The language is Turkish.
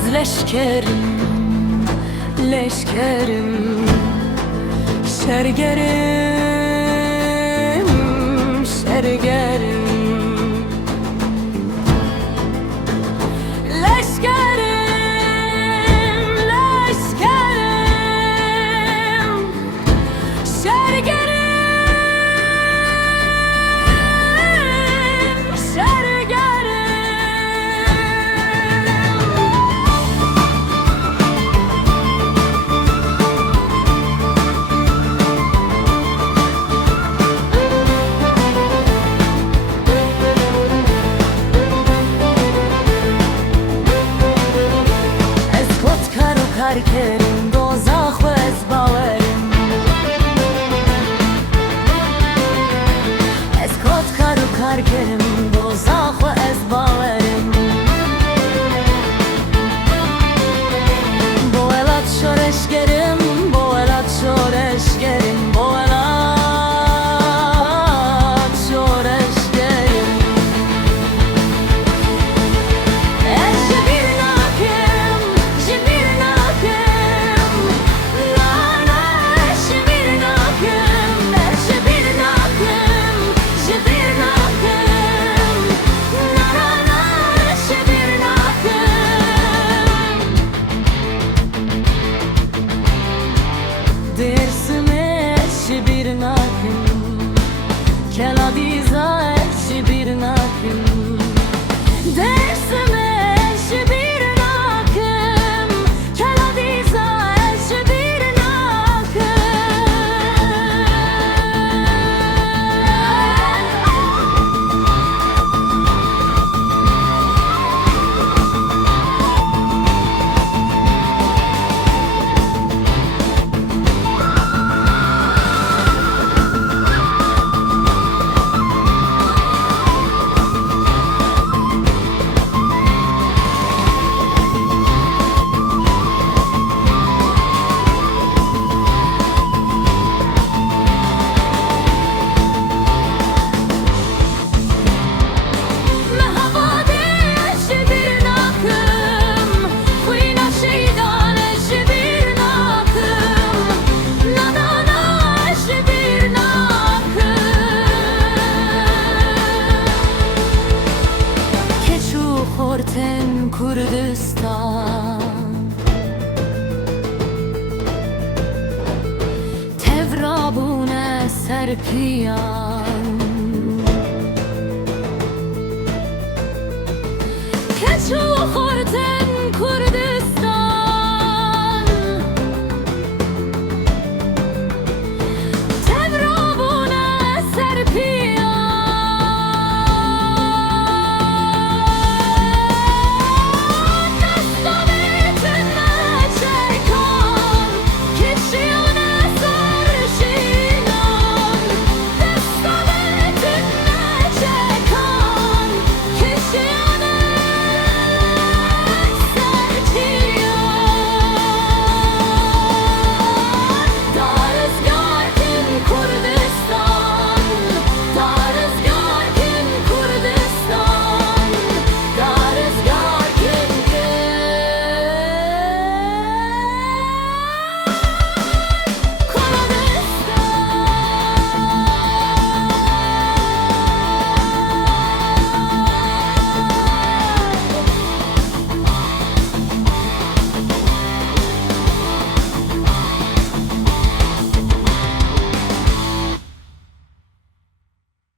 از leşkerim, leşkerim şergerim, şergerim leşkerim, leşkerim şergerim, کریم دوزخ و از باورم از کات کارو کار کریم دوزخ و از باورم بو الات شورش گریم بو الات شورش گریم بو الات شورش گریم Keladiza eşi bir nakım Dersime eşi bir nakım Keladiza eşi bir Horten Kurdistan Tevrabune serpiyan